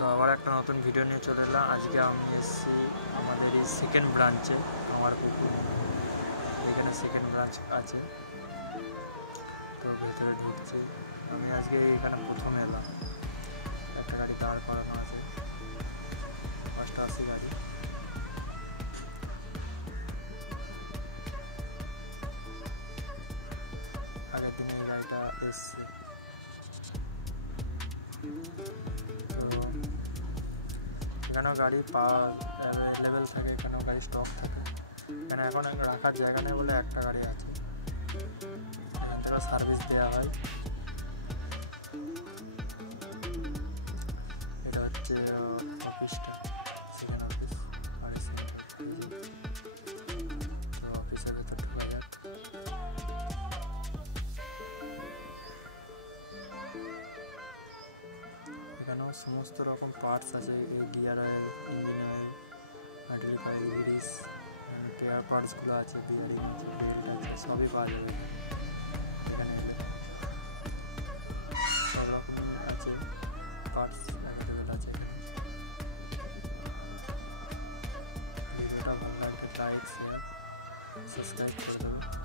তো আবার একটা নতুন ভিডিও নিয়ে চলে এলাম। আজকে আমি এসেছি আমাদের এই সেকেন্ড ব্রাঞ্চে, আমার পুকুর এখানে সেকেন্ড ব্রাঞ্চ আছে। তো ভেতরে ঢুকছি। আমি আজকে এখানে প্রথম এলাম। একটা গাড়ি দাঁড় করানো আছে, 580 গাড়ি। আগের দিন এই গাড়িটা এসছে। তো এখানেও গাড়ি পাওয়া অ্যাভেলেবেল থাকে, এখানেও গাড়ি স্টক থাকে। এখানে এখন রাখার জায়গা নেই বলে একটা গাড়ি আছে। এখান থেকে সার্ভিস দেওয়া হয়। এটা হচ্ছে অফিসটা, সেকেন্ড অফিস। তো অফিসের ভেতর ঢোকা যাক। এখানেও সমস্ত রকম পার্টস আছে, gear oil, engine oil, hydraulic oil, grease, tyre পার্টসগুলো আছে, বিয়ারিং আছে, বেল্ট আছে, সবই পাওয়া যাবে এখানে এলে। সব রকম আছে, পার্টস অ্যাভেলেবেল আছে এখানে। ভিডিওটা ভালো লাগলে লাইক, শেয়ার, সাবস্ক্রাইব করে দেবেন।